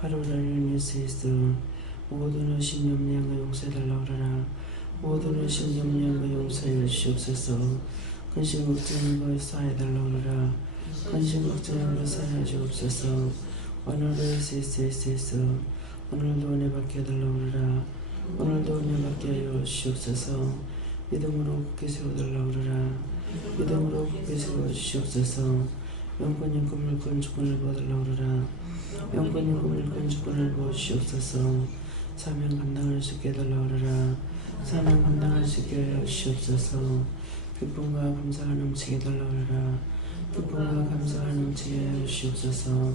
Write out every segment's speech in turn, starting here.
카로라니니스이스 모든 의심 염려과 용서해달라 그러나 모든 의심 염려과 용서해 주시옵소서. 근심 걱정인 거 쌓아달라 그러나 근심 걱정인 거 쌓아 주옵소서. 오늘도 있어 오늘도 은혜 받게 해달라 그러나 오늘도 은혜 받게 하여 주시옵소서. 믿음으로 굳게 세워달라 그러나 믿음으로 굳게 세워주시옵소서. 영권인 꿈을 꾼 주권을 보달라 그러나 영권인 꿈을 꾼 주권을 보주시옵소서. 사명 감당할 수 있게 해달라 그러나 사명 감당할 수 있게 하여 주시옵소서. 기쁨과 감사가 넘치게 해달라 그러나 기쁨과 감사가 넘치게 하여 주시옵소서.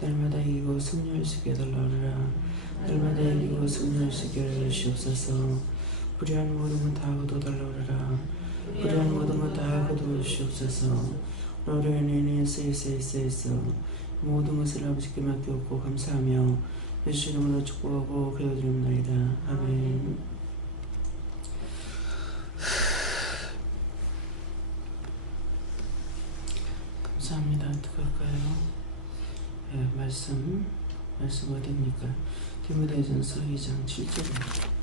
날마다 이기고 승리할 수 있게 해달라 그러나 날마다 이기고 승리할 수 있게 하여 주시옵소서. 불의한 모든 것 다 거둬달라 그러나 불의한 모든 것 다 거두어 주시옵소서. 로레니니 세이세이세이세 모든 것을 아버지께 맡겨놓고 감사하며 예수 이름으로 축복하고 배워드립니다. 아멘. 감사합니다. 어떡할까요? 네, 말씀 어디입니까? 디모데전서 2장 7절입니다.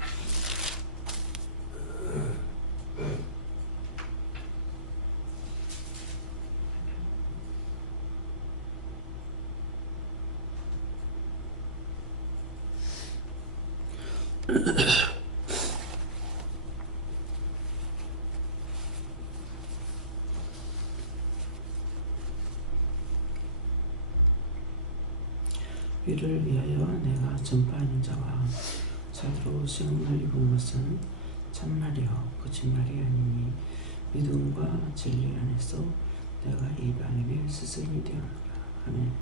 이를 위하여 내가 전파하는 자와 사도로 시험을 입은 것은 참말이요 거짓말이 아니니 믿음과 진리 안에서 내가 이방인의 스승이 되었노라. 아멘.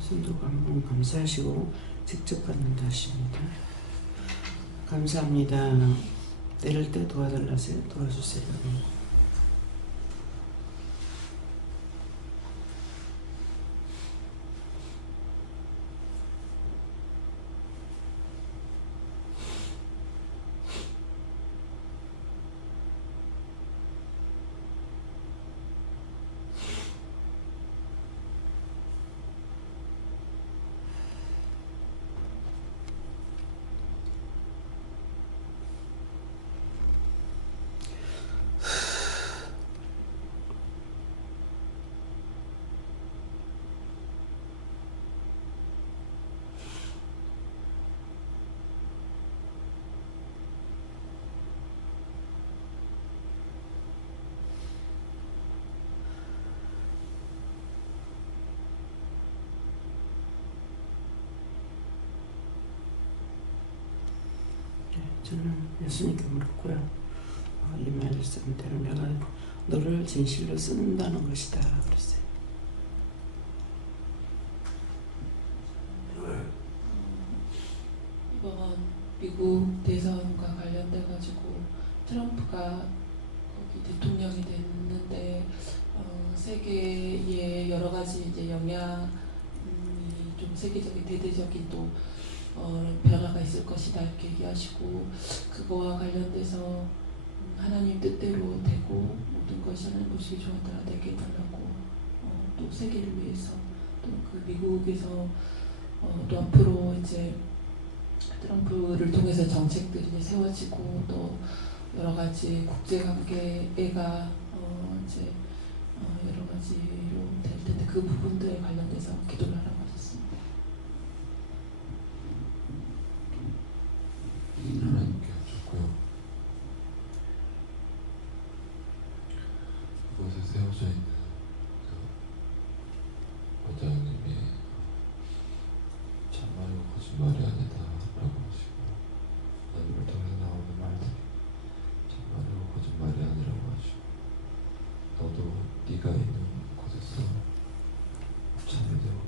순도가 한번 감사하시고 직접 받는다 하십니다. 감사합니다. 때릴 때 도와달라세요. 도와주세요. 저는 예수님께 물었고요. 이 말씀대로 내가 너를 진실로 쓴다는 것이다 그랬어요. 이번 미국 대선과 관련돼 가지고 트럼프가 거기 대통령이 됐는데 세계의 여러 가지 이제 영향이 좀 세계적인 대대적인 또 변화가 있을 것이다 이렇게 얘기하시고 그거와 관련돼서 하나님 뜻대로 되고 모든 것이 하나님 보시기 좋은 따라 되게 해달라고 또 세계를 위해서 또 그 미국에서 또 앞으로 이제 트럼프를 통해서 정책들이 이제 세워지고 또 여러 가지 국제 관계가 이제 여러 가지로 될 텐데 그 부분들에 관련돼서 기도를 하라고 하셨습니다. 하나님께 좋고요. 그곳에 세워져 있는 원장님이 참말이고 거짓말이 아니다 라고 하시고 하나님을 통해서 나오는 말들이 참말이고 거짓말이 아니라고 하시고 너도 네가 있는 곳에서 참되고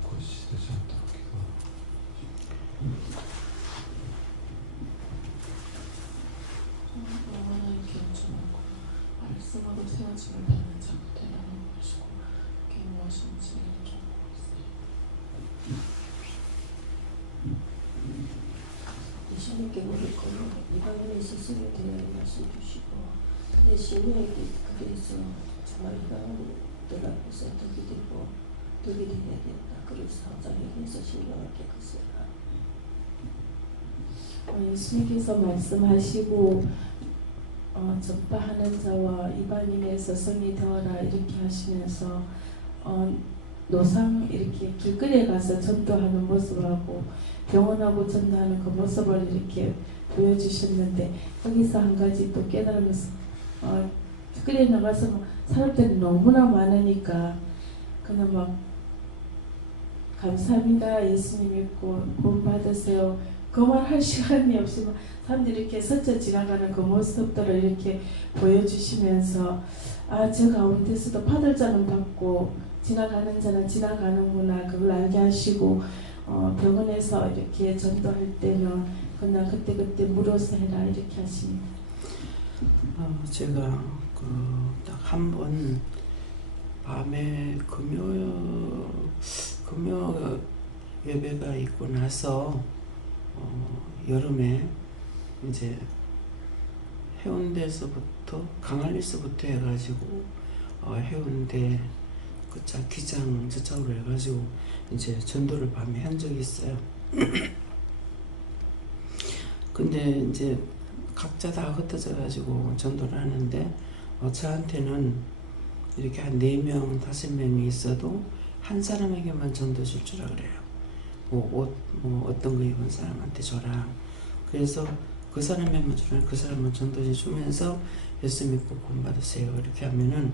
주님께 물을 거면 이방인의 스승에 대하여 말씀 주시고 내 신명에게 그래서 정말 이방인들 앞에서 덕이 되어야겠다. 그래서 자기에게서 신명을 깨끗이 해라. 예수님께서 말씀하시고 전파하는 자와 이방인의 스승이 되어라 이렇게 하시면서 노상 이렇게 길거리에 가서 전도하는 모습하고 병원하고 전도하는 그 모습을 이렇게 보여주셨는데 거기서 한 가지 또 깨달으면서 길거리에 나가서 사람들이 너무나 많으니까 그냥 막 감사합니다 예수님 믿고 구원 받으세요 그 말 할 시간이 없이 사람들이 이렇게 스쳐 지나가는 그 모습들을 이렇게 보여주시면서 저 가운데서도 받을 자는 받고 지나가는 자는 지나가는구나 그걸 알게 하시고 병원에서 이렇게 전도할 때는 그냥 그때 물어서 해라 이렇게 하십니다. 제가 딱 한 번 밤에 금요 예배가 있고 나서 여름에 이제 해운대에서부터 강안리서부터 해가지고 해운대 기장 저쪽으로 해가지고 이제 전도를 밤에 한 적이 있어요. 근데 이제 각자 다 흩어져 가지고 전도를 하는데 저한테는 이렇게 한 4명, 5명이 있어도 한 사람에게만 전도 줄 줄 그래요. 옷 어떤 거 입은 사람한테 줘라. 그래서 그 사람에만 주라. 그 사람은 전도지 주면서 예수 믿고 구원 받으세요. 이렇게 하면은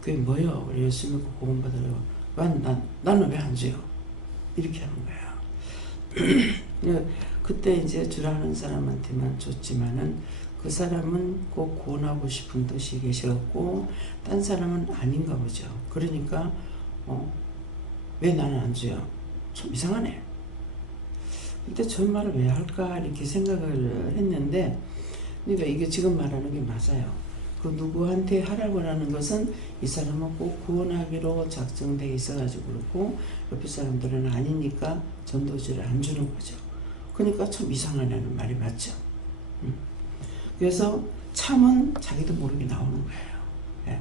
그게 뭐요? 예수 믿고 구원 받으려고. 나는 왜 안 줘요? 이렇게 하는 거야. 그때 이제 주라는 사람한테만 줬지만은 그 사람은 꼭 구원하고 싶은 뜻이 계셨고 딴 사람은 아닌가 보죠. 그러니까 왜 나는 안 줘요? 좀 이상하네. 근데 저 말을 왜 할까 이렇게 생각을 했는데 그러니까 이게 지금 말하는 게 맞아요. 그 누구한테 하라고 하는 것은 이 사람은 꼭 구원하기로 작정돼 있어가지고 그렇고 옆에 사람들은 아니니까 전도지를 안 주는 거죠. 그러니까 참 이상하다는 말이 맞죠. 그래서 참은 자기도 모르게 나오는 거예요.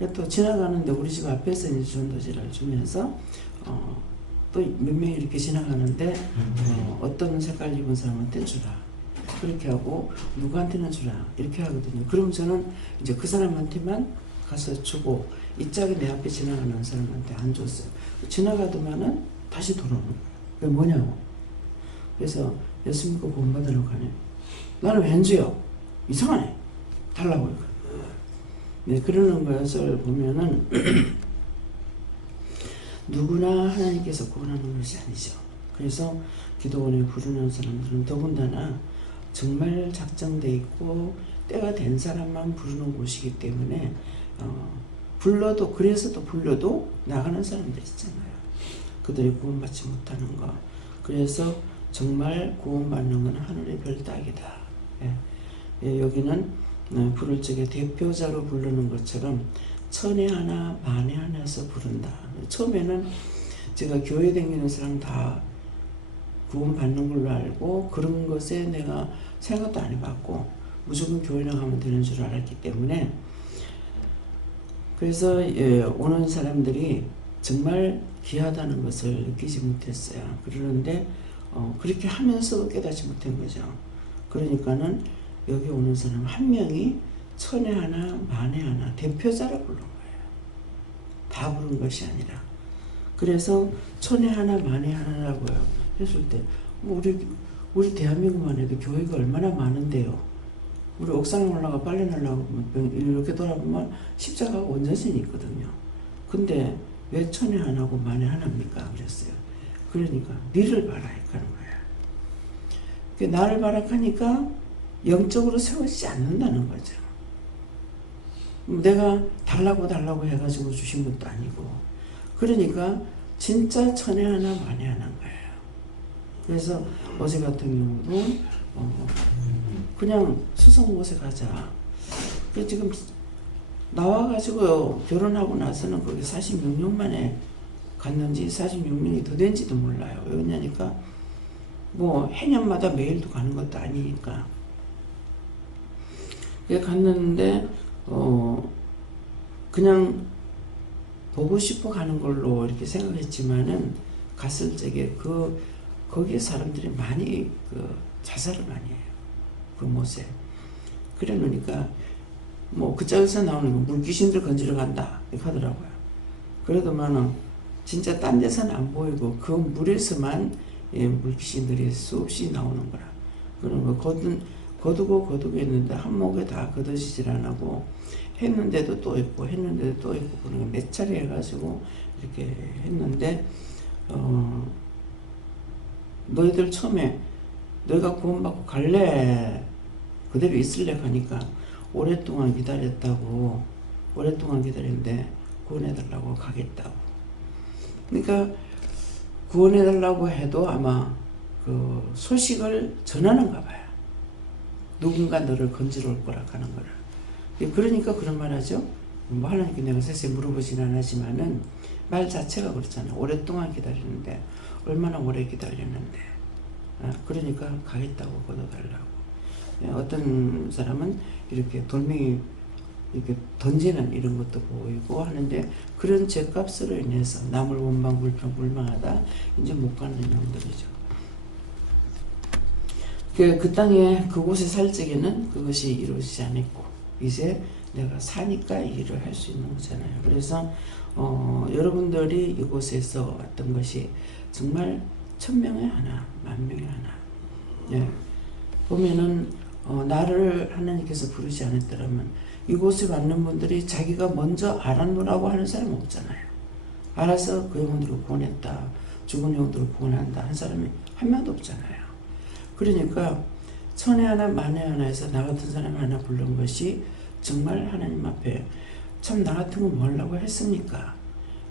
예. 또 지나가는데 우리 집 앞에서 이제 전도지를 주면서 또 몇 명이 이렇게 지나가는데 어떤 색깔 입은 사람한테 주라. 그렇게 하고 누구한테는 주라. 이렇게 하거든요. 그럼 저는 이제 그 사람한테만 가서 주고 이 짝이 내 앞에 지나가는 사람한테 안 줬어요. 지나가더만은 다시 돌아오는 거예요. 그게 뭐냐고. 그래서 예수 믿고 구원 받으려고 하네. 나는 왜 안 줘요? 이상하네. 달라고. 네, 그러는 것을 보면은 누구나 하나님께서 구원하는 것이 아니죠. 그래서 기도원에 부르는 사람들은 더군다나 정말 작정돼 있고 때가 된 사람만 부르는 곳이기 때문에 불러도 그래서 또 불러도 나가는 사람들 있잖아요. 그들이 구원받지 못하는 거. 그래서 정말 구원받는 건 하늘의 별 따기다. 예, 여기는 부를 적에 대표자로 부르는 것처럼 천에 하나 만에 하나에서 부른다. 처음에는 제가 교회 다니는 사람 다 구원 받는 걸로 알고 그런 것에 내가 생각도 안 해봤고 무조건 교회 나가면 되는 줄 알았기 때문에 그래서 오는 사람들이 정말 귀하다는 것을 느끼지 못했어요. 그러는데 그렇게 하면서도 깨닫지 못한 거죠. 그러니까는 여기 오는 사람 한 명이 천에 하나 만에 하나 대표자로 부른 거예요. 다 부른 것이 아니라. 그래서 천에 하나 만에 하나라고요. 했을 때 우리 대한민국만 해도 교회가 얼마나 많은데요. 우리 옥상에 올라가 빨래 날라고 이렇게 돌아보면 십자가가 원전신이 있거든요. 근데 왜 천에 하나고 만에 하나입니까? 그랬어요. 그러니까 니를 봐라 하는 거야. 나를 봐라 하니까 영적으로 세워지지 않는다는 거죠. 내가 달라고 해가지고 주신 것도 아니고 그러니까 진짜 천에 하나 만에 하나인 거예요. 그래서 어제 같은 경우도 그냥 수성못에 가자. 지금 나와가지고 결혼하고 나서는 거기 46년 만에 갔는지 46년이 더 된지도 몰라요. 왜냐니까 뭐 해년마다 매일도 가는 것도 아니니까. 갔는데 그냥 보고 싶어 가는 걸로 이렇게 생각했지만은 갔을 적에 거기에 사람들이 많이 자살을 많이 해요. 그 못에. 그래 놓으니까 뭐 그 짝에서 나오는 거 물귀신들 건지러 간다 이렇게 하더라고요. 그래도만은 진짜 딴 데서는 안 보이고 그 물에서만 물귀신들이 수없이 나오는 거라. 그런 거 거두고 했는데 한목에 다 거두지질 안 하고 했는데도 또 있고 했는데도 또 있고 그런 거 몇 차례 해가지고 이렇게 했는데 너희들 처음에 너희가 구원받고 갈래 그대로 있을래 하니까 오랫동안 기다렸다고 오랫동안 기다렸는데 구원해달라고 가겠다고. 그러니까 구원해달라고 해도 아마 그 소식을 전하는가 봐요. 누군가 너를 건지러 올 거라 하는 거를. 그러니까 그런 말 하죠. 뭐 하나님께 내가 세세 물어보지는 않았지만은 말 자체가 그렇잖아요. 오랫동안 기다리는데 얼마나 오래 기다렸는데 그러니까 가겠다고 거둬달라고. 어떤 사람은 이렇게 돌멩이 이렇게 던지는 이런 것도 보이고 하는데 그런 죄값으로 인해서 남을 원망 불평 불망하다 이제 못 가는 영들이죠. 그 땅에 그곳에 살 적에는 그것이 이루어지지 않았고 이제 내가 사니까 일을 할 수 있는 거잖아요. 그래서 여러분들이 이곳에서 왔던 것이 정말 1000명에 하나, 10,000명에 하나. 보면은 나를 하나님께서 부르지 않았더라면 이곳에 왔는 분들이 자기가 먼저 알았노라고 하는 사람은 없잖아요. 알아서 그 영혼들을 구원했다, 죽은 영혼들을 구원한다 한 사람이 한 명도 없잖아요. 그러니까 1000에 하나, 10,000에 하나에서 나 같은 사람 하나 부른 것이 정말 하나님 앞에 참 나 같은 거 뭐 하려고 했습니까?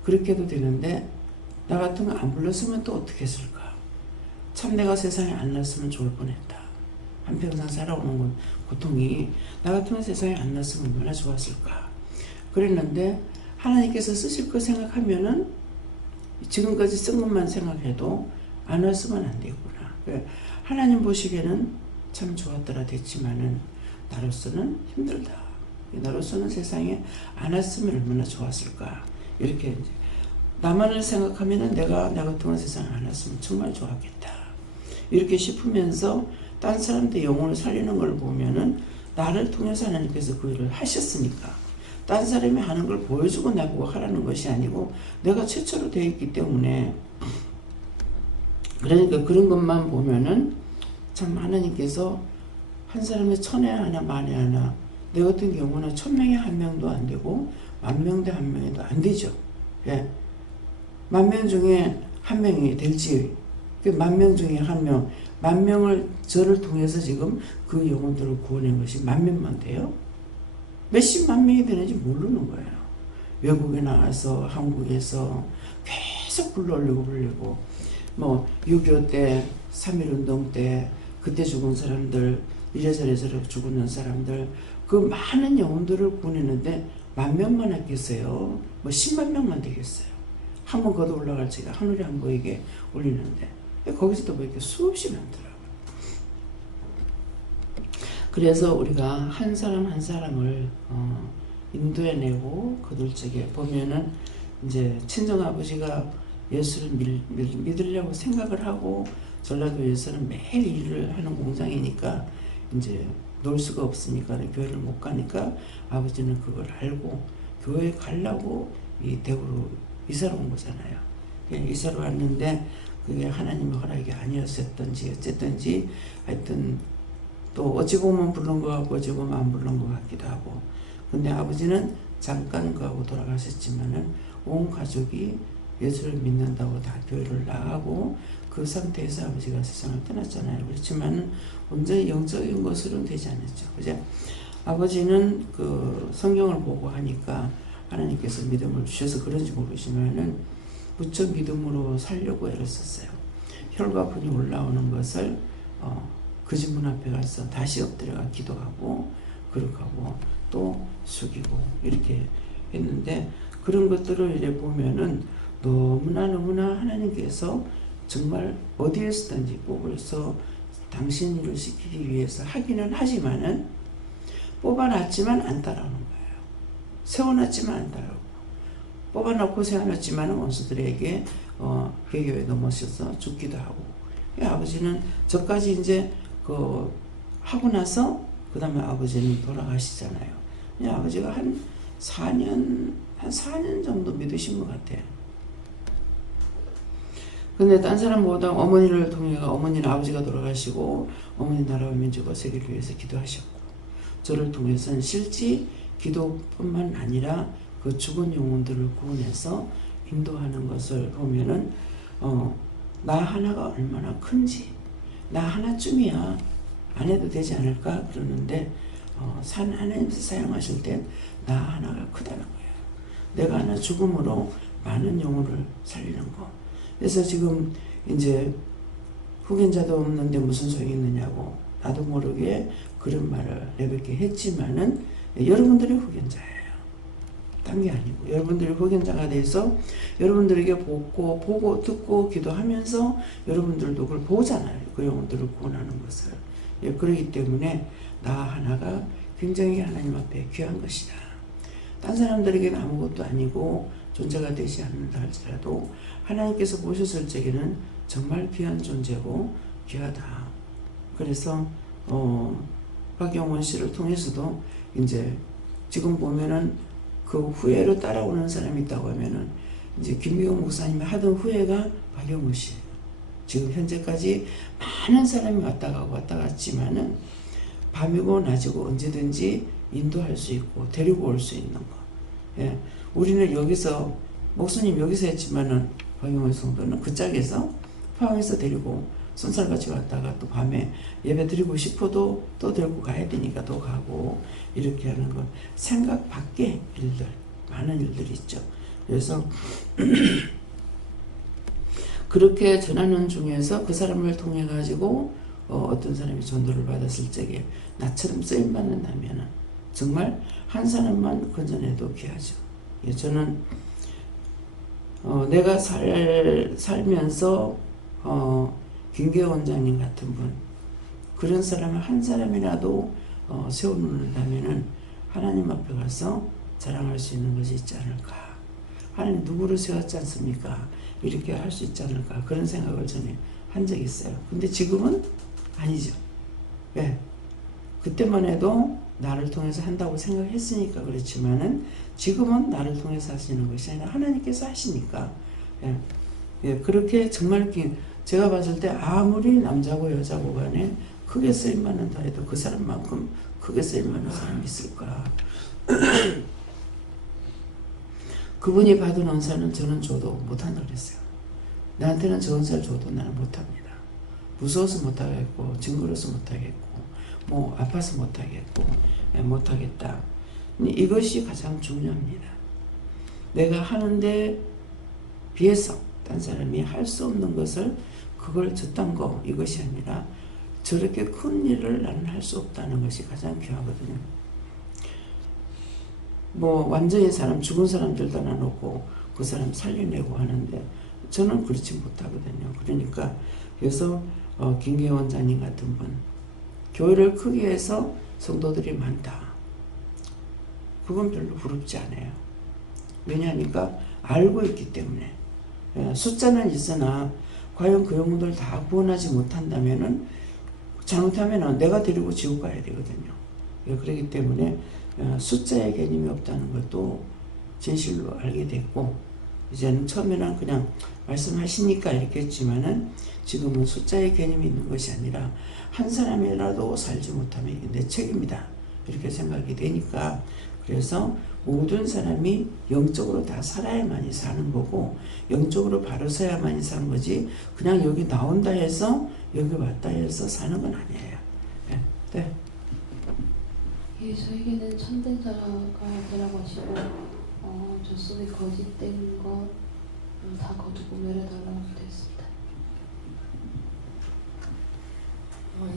그렇게 해도 되는데 나 같은 거 안 불렀으면 또 어떻게 했을까? 참 내가 세상에 안 났으면 좋을 뻔했다. 한평생 살아오는 건 고통이 나 같은 건 세상에 안 났으면 얼마나 좋았을까? 그랬는데 하나님께서 쓰실 거 생각하면은 지금까지 쓴 것만 생각해도 안 왔으면 안 되구나. 하나님 보시기에는 참 좋았더라 됐지만은 나로서는 힘들다. 나로서는 세상에 안 왔으면 얼마나 좋았을까. 이렇게 이제 나만을 생각하면은 내가 나 같은 건 세상에 안 왔으면 정말 좋았겠다. 이렇게 싶으면서 딴 사람들 영혼을 살리는 걸 보면은 나를 통해서 하나님께서 그 일을 하셨으니까 딴 사람이 하는 걸 보여주고 나보고 하라는 것이 아니고 내가 최초로 되어 있기 때문에 그러니까 그런 것만 보면은 참 하나님께서 한 사람의 1000에 하나 10,000에 하나 내 같은 경우는 1000명에 1명도 안 되고 10,000대 1명에도 안 되죠. 10,000명 중에 1명이 될지 10,000명 중에 1명 10,000명을 저를 통해서 지금 그 영혼들을 구원한 것이 10,000명만 돼요? 몇십만 명이 되는지 모르는 거예요. 외국에 나와서 한국에서 계속 불러올리고 뭐 6.25 때 3.1운동 때 그때 죽은 사람들 이래저래 죽은 사람들 그 많은 영혼들을 구원했는데 10,000명만 했겠어요. 뭐 10만 명만 되겠어요. 한번 걷어 올라갈 적에 하늘에 안 보이게 올리는데 거기서도 뭐 이렇게 수없이 많더라고요. 그래서 우리가 한 사람 한 사람을 인도해내고 거둘 적에 보면은 이제 친정아버지가 예수를 믿으려고 생각을 하고 전라도에서는 매일 일을 하는 공장이니까 이제 놀 수가 없으니까 교회를 못 가니까 아버지는 그걸 알고 교회 가려고 이 대구로 이사를 온 거잖아요. 이사를 왔는데 그게 하나님의 허락이 아니었었던지 어쨌든지 하여튼 또 어찌 보면 부른 것 같고 어찌 보면 안 부른 것 같기도 하고 근데 아버지는 잠깐 그하고 돌아가셨지만은 온 가족이 예수를 믿는다고 다 교회를 나가고 그 상태에서 아버지가 세상을 떠났잖아요. 그렇지만 온전히 영적인 것으로는 되지 않았죠. 그죠? 아버지는 그 성경을 보고 하니까 하나님께서 믿음을 주셔서 그런지 모르지만은 무척 믿음으로 살려고 애를 썼어요. 혈과 분이 올라오는 것을 그 집 문 앞에 가서 다시 엎드려가 기도하고 그렇게하고 또 숙이고 이렇게 했는데 그런 것들을 이제 보면은 너무나 하나님께서 정말 어디에서든지 뽑아서 당신 일을 시키기 위해서 하기는 하지만은 뽑아놨지만 안 따라오는 거예요. 세워놨지만 안 따라오고 뽑아놓고 세워놨지만 원수들에게 개교에 넘어서서 죽기도 하고. 아버지는 저까지 이제 하고 나서 그 다음에 아버지는 돌아가시잖아요. 아버지가 한 4년 정도 믿으신 것 같아요. 근데 딴 사람보다 어머니를 통해 어머니는 아버지가 돌아가시고 어머니 나라와 민족과 세계를 위해서 기도하셨고 저를 통해서는 실제 기도뿐만 아니라 그 죽은 영혼들을 구원해서 인도하는 것을 보면은 나 하나가 얼마나 큰지 나 하나쯤이야 안 해도 되지 않을까 그러는데 하나님께서 사용하실 땐 나 하나가 크다는 거예요. 내가 하나 죽음으로 많은 영혼을 살리는 거. 그래서 지금 이제 후견자도 없는데 무슨 소용이 있느냐고 나도 모르게 그런 말을 내뱉게 했지만은 여러분들이 후견자예요. 딴 게 아니고 여러분들이 후견자가 돼서 여러분들에게 보고 듣고 기도하면서 여러분들도 그걸 보잖아요. 그 영혼들을 구원하는 것을. 그렇기 때문에 나 하나가 굉장히 하나님 앞에 귀한 것이다. 딴 사람들에게는 아무것도 아니고 존재가 되지 않는다 할지라도 하나님께서 보셨을 적에는 정말 귀한 존재고 귀하다. 그래서 박영원 씨를 통해서도 이제 지금 보면은 그 후예로 따라오는 사람이 있다고 하면은 이제 김미경 목사님이 하던 후예가 박영원 씨예요. 지금 현재까지 많은 사람이 왔다 가고 왔다 갔지만은 밤이고 낮이고 언제든지 인도할 수 있고 데리고 올 수 있는 거. 예. 우리는 여기서 목사님 여기서 했지만은 박영원 성도는 그 짝에서 포항에서 데리고 손살같이 왔다가 또 밤에 예배 드리고 싶어도 또 데리고 가야 되니까 또 가고 이렇게 하는 건 생각 밖의 일들 많은 일들이 있죠. 그래서 그렇게 전하는 중에서 그 사람을 통해 가지고 어떤 사람이 전도를 받았을 적에 나처럼 쓰임 받는다면 정말 한 사람만 건져내도 귀하죠. 저는 내가 살면서 김계 원장님 같은 분 그런 사람을 한 사람이라도 세워놓는다면은 하나님 앞에 가서 자랑할 수 있는 것이 있지 않을까. 하나님 누구를 세웠지 않습니까? 이렇게 할 수 있지 않을까. 그런 생각을 전에 한 적이 있어요. 근데 지금은 아니죠. 왜? 그때만 해도 나를 통해서 한다고 생각했으니까 그렇지만은 지금은 나를 통해서 하시는 것이 아니라 하나님께서 하시니까. 예, 그렇게 정말 제가 봤을 때 아무리 남자고 여자고 간에 크게 쓰임받는다 해도 그 사람만큼 크게 쓰임받는 사람이 있을까. 그분이 받은 은사는 저는 줘도 못한다 그랬어요. 나한테는 저 은사를 줘도 나는 못합니다. 무서워서 못하겠고 징그러워서 못하겠고 뭐 아파서 못하겠고 못하겠다. 이것이 가장 중요합니다. 내가 하는데 비해서 딴 사람이 할 수 없는 것을 그걸 저딴 거 이것이 아니라 저렇게 큰 일을 나는 할 수 없다는 것이 가장 귀하거든요. 뭐 완전히 죽은 사람들 다 놔놓고 그 사람 살려내고 하는데 저는 그렇지 못하거든요. 그러니까 그래서 김계 원장님 같은 분 교회를 크게 해서 성도들이 많다. 그건 별로 부럽지 않아요. 왜냐하니까 알고 있기 때문에 숫자는 있으나 과연 그 영혼들 다 구원하지 못한다면은 잘못하면은 내가 데리고 지옥 가야 되거든요. 그렇기 때문에 숫자의 개념이 없다는 것도 진실로 알게 됐고 이제는 처음에는 그냥 말씀하시니까 이렇게 했지만은 지금은 숫자의 개념이 있는 것이 아니라 한 사람이라도 살지 못하면 이게 내 책임이다 이렇게 생각이 되니까 그래서 모든 사람이 영적으로 다 살아야만이 사는 거고 영적으로 바로 서야만이 사는 거지 그냥 여기 나온다 해서 여기 왔다 해서 사는 건 아니에요. 네. 예, 저에게는 참된 자가 되라고 하시고 저 속에 거짓된 것 다 거두고 내려달라고 기도했습니다.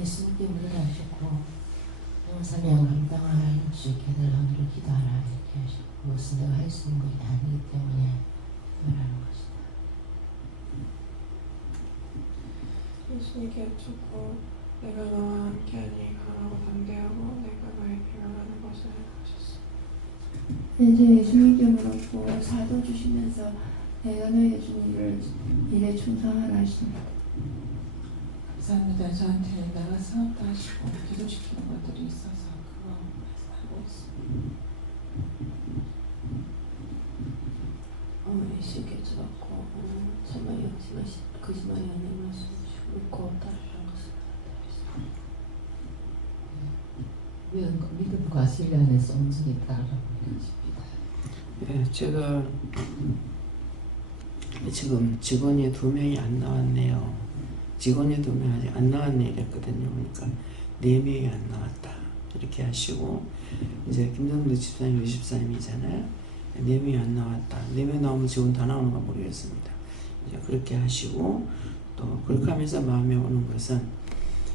예수님께 물어나셨고 사명 감당할 수 있게 해달라고 기도하라 이렇게 하셨고 그것은 내가 할 수 있는 것이 아니기 때문에 말하는 것이다. 예수님께 여쭙고 내가 너와 함께하니 강하고 담대하고 내가 너에게 명하는 것을 하셨소. 이제 예수님께 물었고 사도 주시면서 내가 너에게 준 일에 충성하라 하십니다. 감사합니다. 저한테 나가 사업도 하시고 기도시키는 것들이 있어서 그거 말씀하고 있습니다. 예수님께 여쭤봤고 참말이 없지만 거짓말이 아닌 말씀 주시고 믿고 따르라는 것을 따르셨습니다. 믿음과 신뢰 안에서 온전히 따르라고 하십니다. 예, 제가 지금 직원이 2명이 안 나왔네요. 직원이 2명 아직 안 나왔네 이랬거든요. 그러니까 4명이 안 나왔다 이렇게 하시고 이제 김정도 집사님 24님이잖아요. 4명이 안 나왔다. 4명 나오면 직원 다 나오는 건 모르겠습니다. 이제 그렇게 하시고 또 그렇게 하면서 마음에 오는 것은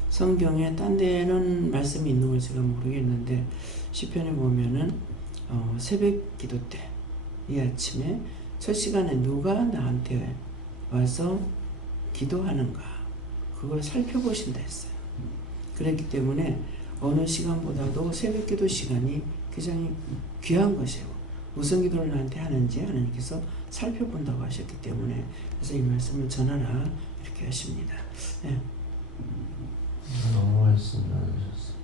성경에 딴 데는 말씀이 있는 걸 제가 모르겠는데 시편에 보면은 새벽 기도 때 이 아침에 첫 시간에 누가 나한테 와서 기도하는가 그걸 살펴보신다 했어요. 그렇기 때문에 어느 시간보다도 새벽 기도 시간이 굉장히 귀한 것이에요. 무슨 기도를 나한테 하는지 하나님께서 살펴본다고 하셨기 때문에 그래서 이 말씀을 전하라 이렇게 하십니다. 네. 너무 말씀 나누셨습니다.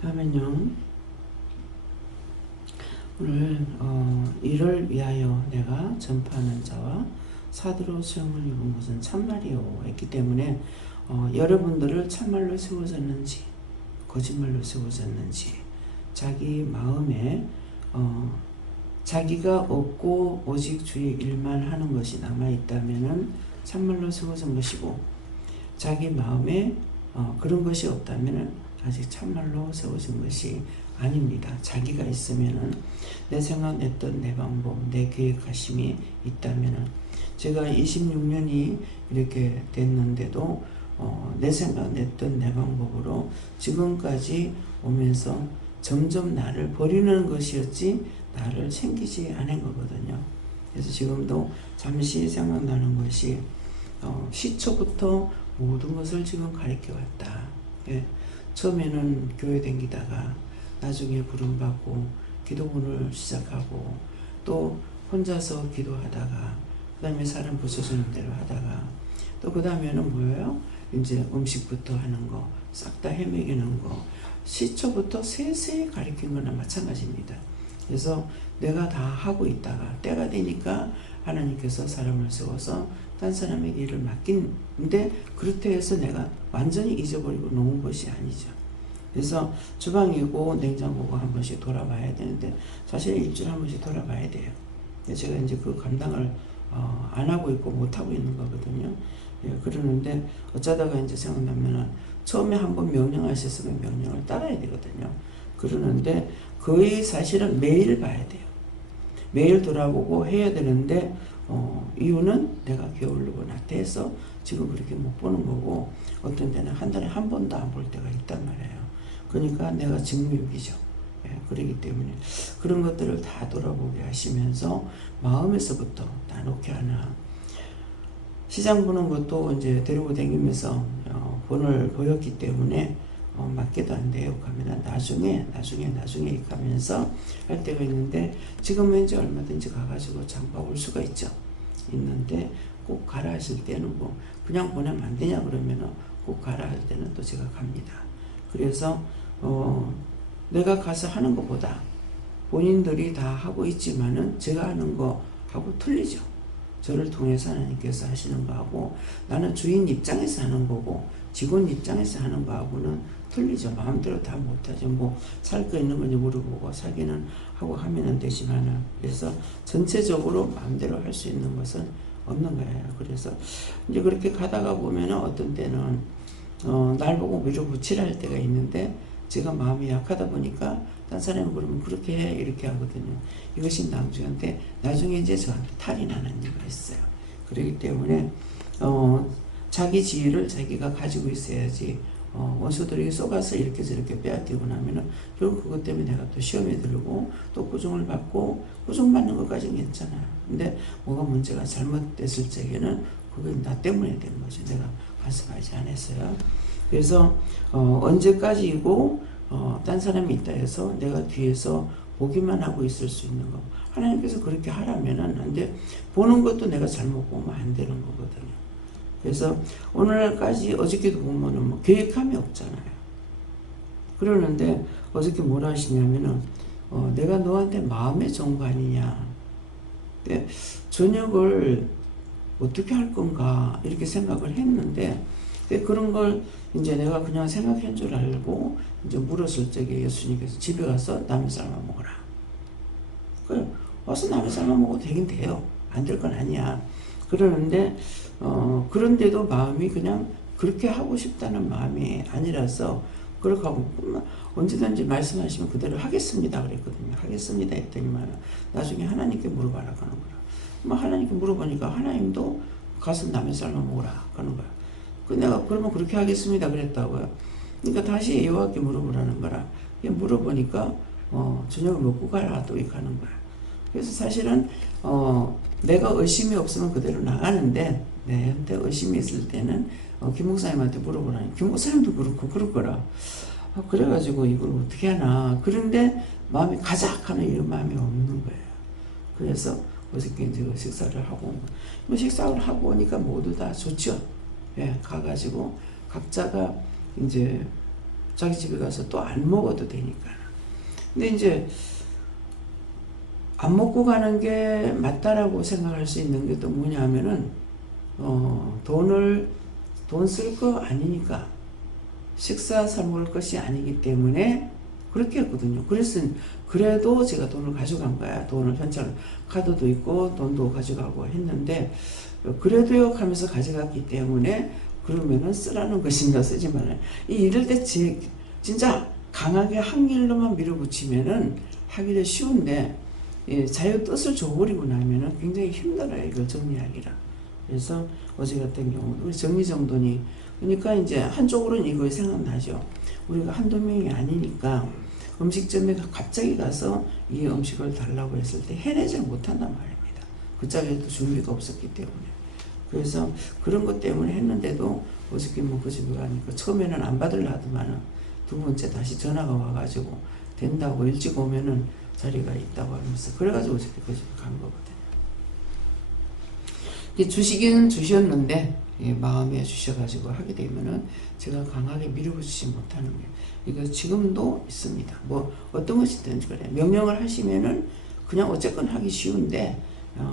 다음엔요. 오늘 이를 위하여 내가 전파하는 자와 사도로 수용을 입은 것은 참말이요 했기 때문에 여러분들을 참말로 세워졌는지 거짓말로 세워졌는지 자기 마음에 자기가 없고 오직 주의 일만 하는 것이 남아있다면 참말로 세워진 것이고 자기 마음에 그런 것이 없다면 아직 참말로 세워진 것이 아닙니다. 자기가 있으면은 내 생각, 내 뜻, 내 방법, 내 계획하심이 있다면은 제가 26년이 이렇게 됐는데도 내 생각, 내 뜻, 내 방법으로 지금까지 오면서 점점 나를 버리는 것이었지 나를 챙기지 않은 거거든요. 그래서 지금도 잠시 생각나는 것이 시초부터 모든 것을 지금 가르쳐 왔다. 예. 처음에는 교회 다니다가 나중에 부름받고 기도문을 시작하고 또 혼자서 기도하다가 그 다음에 사람 부서지는 대로 하다가 또 그 다음에는 뭐예요? 이제 음식부터 하는 거 싹 다 헤매기는 거 시초부터 세세히 가르친 거나 마찬가지입니다. 그래서 내가 다 하고 있다가 때가 되니까 하나님께서 사람을 세워서 딴 사람에게 일을 맡긴데 그렇게 해서 내가 완전히 잊어버리고 놓은 것이 아니죠. 그래서 주방이고 냉장고고 한 번씩 돌아봐야 되는데 사실 일주일에 한 번씩 돌아봐야 돼요. 제가 이제 그 감당을 안 하고 있고 못 하고 있는 거거든요. 예, 그러는데 어쩌다가 이제 생각나면은 처음에 한번 명령하셨으면 명령을 따라야 되거든요. 그러는데 거의 사실은 매일 봐야 돼요. 매일 돌아보고 해야 되는데 이유는 내가 게으르고 나태해서 지금 그렇게 못 보는 거고 어떤 때는 한 달에 한 번도 안 볼 때가 있단 말이에요. 그러니까 내가 직무유기죠. 예, 그렇기 때문에 그런 것들을 다 돌아보게 하시면서 마음에서부터 다 놓게 하나. 시장 보는 것도 이제 데리고 다니면서 본을 보였기 때문에 맞게도 안 돼요. 하면 나중에 가면서 할 때가 있는데 지금은 이제 얼마든지 가가지고 장봐 올 수가 있죠. 있는데 꼭 가라 하실 때는 뭐 그냥 보내면 안 되냐 그러면은 꼭 가라 할 때는 또 제가 갑니다. 그래서 내가 가서 하는 것보다 본인들이 다 하고 있지만은 제가 하는 거하고 틀리죠. 저를 통해서 하나님께서 하시는 거하고 나는 주인 입장에서 하는 거고 직원 입장에서 하는 거하고는 틀리죠. 마음대로 다 못하죠. 뭐 살 거 있는 건지 물어보고 사기는 하고 하면 되지만은 그래서 전체적으로 마음대로 할 수 있는 것은 없는 거예요. 그래서 이제 그렇게 가다가 보면은 어떤 때는 날 보고 밀어붙이라 할 때가 있는데 제가 마음이 약하다 보니까 딴 사람이 그러면 그렇게 해 이렇게 하거든요. 이것이 남주한테 나중에 이제 저한테 탈이 나는 이유가 있어요. 그렇기 때문에 자기 지위를 자기가 가지고 있어야지 원수들에게 쏘가서 이렇게 저렇게 빼앗기고 나면은 결국 그것 때문에 내가 또 시험에 들고 또 구중을 받고 구중받는 것까지는 괜찮아. 근데 뭐가 문제가 잘못됐을 적에는 그건 나 때문에 된 거지. 내가 간섭하지 않았어요. 그래서 언제까지이고 딴 사람이 있다 해서 내가 뒤에서 보기만 하고 있을 수 있는 거. 하나님께서 그렇게 하라면은 안 돼. 보는 것도 내가 잘못 보면 안 되는 거거든요. 그래서 오늘날까지 어저께도 보면은 뭐 계획함이 없잖아요. 그러는데 어저께 뭐라 하시냐면은 내가 너한테 마음의 정부 아니냐. 근데 저녁을 어떻게 할 건가 이렇게 생각을 했는데 그런 걸 이제 내가 그냥 생각한 줄 알고 이제 물었을 적에 예수님께서 집에 가서 남의 삶아 먹어라. 그래 와서 남의 삶아 먹어도 되긴 돼요. 안 될 건 아니야. 그러는데 그런데도 마음이 그냥 그렇게 하고 싶다는 마음이 아니라서 그렇게 하고 언제든지 말씀하시면 그대로 하겠습니다 그랬거든요. 하겠습니다 했더니만 나중에 하나님께 물어봐라 하는 거야. 뭐 하나님께 물어보니까 하나님도 가서 남의 삶아 먹으라 하는 거야. 내가 그러면 그렇게 하겠습니다 그랬다고요. 그러니까 다시 여호와께 물어보라는 거라. 물어보니까 저녁을 먹고 가라 또 이렇게 하는 거야. 그래서 사실은 내가 의심이 없으면 그대로 나가는데 내한테 의심이 있을 때는 김 목사님한테 물어보라니. 김 목사님도 그렇고 그럴 거라. 그래가지고 이걸 어떻게 하나. 그런데 마음이 가작 하는 이런 마음이 없는 거예요. 그래서 어저께 이제 식사를 하고 식사를 하고 오니까 모두 다 좋죠. 예, 가가지고 각자가 이제 자기 집에 가서 또 안 먹어도 되니까. 근데 이제 안 먹고 가는 게 맞다라고 생각할 수 있는 게 또 뭐냐 하면은 돈 쓸 거 아니니까 식사 사 먹을 것이 아니기 때문에 그렇게 했거든요. 그래도 제가 돈을 가져간 거야. 돈을 현찰 카드도 있고 돈도 가져가고 했는데 그래도요 하면서 가져갔기 때문에 그러면은 쓰라는 것인가 쓰지 말아요. 이럴 때 진짜 강하게 한 길로만 밀어붙이면은 하기가 쉬운데 자유 뜻을 줘버리고 나면은 굉장히 힘들어요. 이걸 정리하기라. 그래서 어제 같은 경우 우리 정리정돈이 그러니까 이제 한쪽으로는 이거 생각나죠. 우리가 한두 명이 아니니까 음식점에 갑자기 가서 이 음식을 달라고 했을 때 해내지 못한단 말입니다. 그 짝에도 준비가 없었기 때문에. 그래서 그런 것 때문에 했는데도 어저께 뭐 그 집에 가니까 처음에는 안 받으려 하더만은 두 번째 다시 전화가 와가지고 된다고 일찍 오면은 자리가 있다고 하면서 그래가지고 어저께 그 집에 간 거거든요. 주시기는 주셨는데 마음에 주셔가지고 하게 되면은 제가 강하게 밀어붙이지 못하는 거예요. 이거 지금도 있습니다. 뭐 어떤 것이든지 그래. 명령을 하시면은 그냥 어쨌건 하기 쉬운데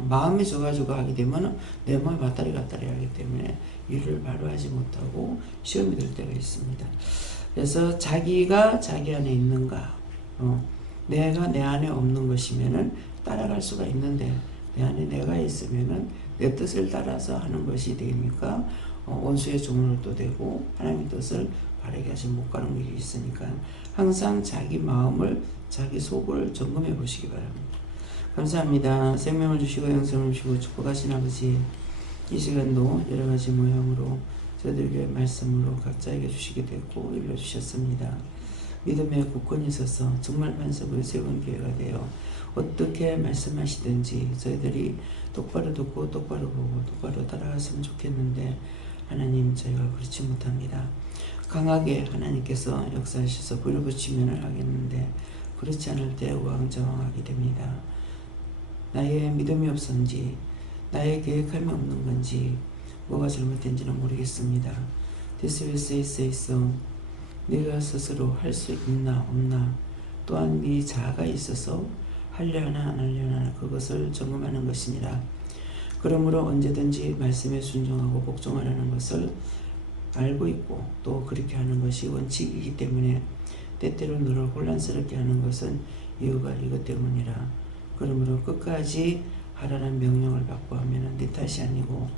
마음에 줘가지고 하게 되면은 내 마음이 왔다리 갔다리 하기 때문에 일을 바로 하지 못하고 시험이 될 때가 있습니다. 그래서 자기가 자기 안에 있는가, 내가 내 안에 없는 것이면은 따라갈 수가 있는데 내 안에 내가 있으면은 내 뜻을 따라서 하는 것이 되니까 원수의 종로도 되고 하나님의 뜻을 바르게 하지 못 가는 일이 있으니까 항상 자기 마음을 자기 속을 점검해 보시기 바랍니다. 감사합니다. 생명을 주시고 영생을 주시고 축복하신 아버지, 이 시간도 여러 가지 모양으로 저희들에게 말씀으로 각자에게 주시게 됐고 일러주셨습니다. 믿음의 굳건히 서서 정말 반석을 세운 기회가 되어 어떻게 말씀하시든지 저희들이 똑바로 듣고 똑바로 보고 똑바로 따라갔으면 좋겠는데 하나님 저희가 그렇지 못합니다. 강하게 하나님께서 역사하셔서 불붙이면을 하겠는데 그렇지 않을 때 우왕좌왕하게 됩니다. 나의 믿음이 없은지 나의 계획함이 없는 건지 뭐가 잘못된지는 모르겠습니다. This will say so. 내가 스스로 할 수 있나 없나 또한 네 자아가 있어서 하려나 안 하려나 그것을 점검하는 것이니라. 그러므로 언제든지 말씀에 순종하고 복종하라는 것을 알고 있고 또 그렇게 하는 것이 원칙이기 때문에 때때로 너를 혼란스럽게 하는 것은 이유가 이것 때문이라. 그러므로 끝까지 하라는 명령을 받고 하면은 내 탓이 아니고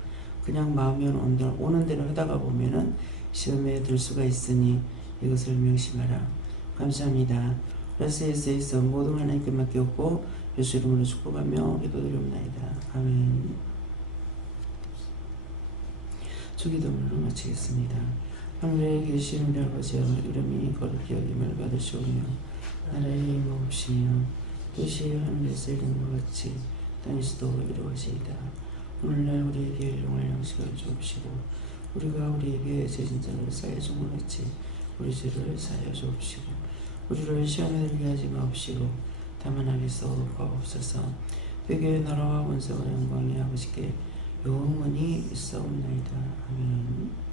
그냥 마음이 오는 대로 하다가 보면은 시험에 들 수가 있으니 이것을 명심하라. 감사합니다. 라스에서 모든 하나님께 맡겼고 예수 이름으로 축복하며 기도드립니다. 아멘. 주기도문으로 마치겠습니다. 하늘에 계신 우리 아버지여 이름이 거룩히 여김을 받으시오며 나라의 임하옵시며 뜻이 하늘에서 이룬 것 같이 땅에서도 이루어지이다. 오늘날 우리에게 일용할 양식을 주옵시고 우리가 우리에게 죄진 자를 사하여 준 것 같이 우리 죄를 사하여 주옵시고 우리를 시험에 들게 하지 마옵시고 다만 악에서 구하옵소서. 되게 나라와 권세와 영광이 아버지께 영원히 있사옵나이다. 아멘.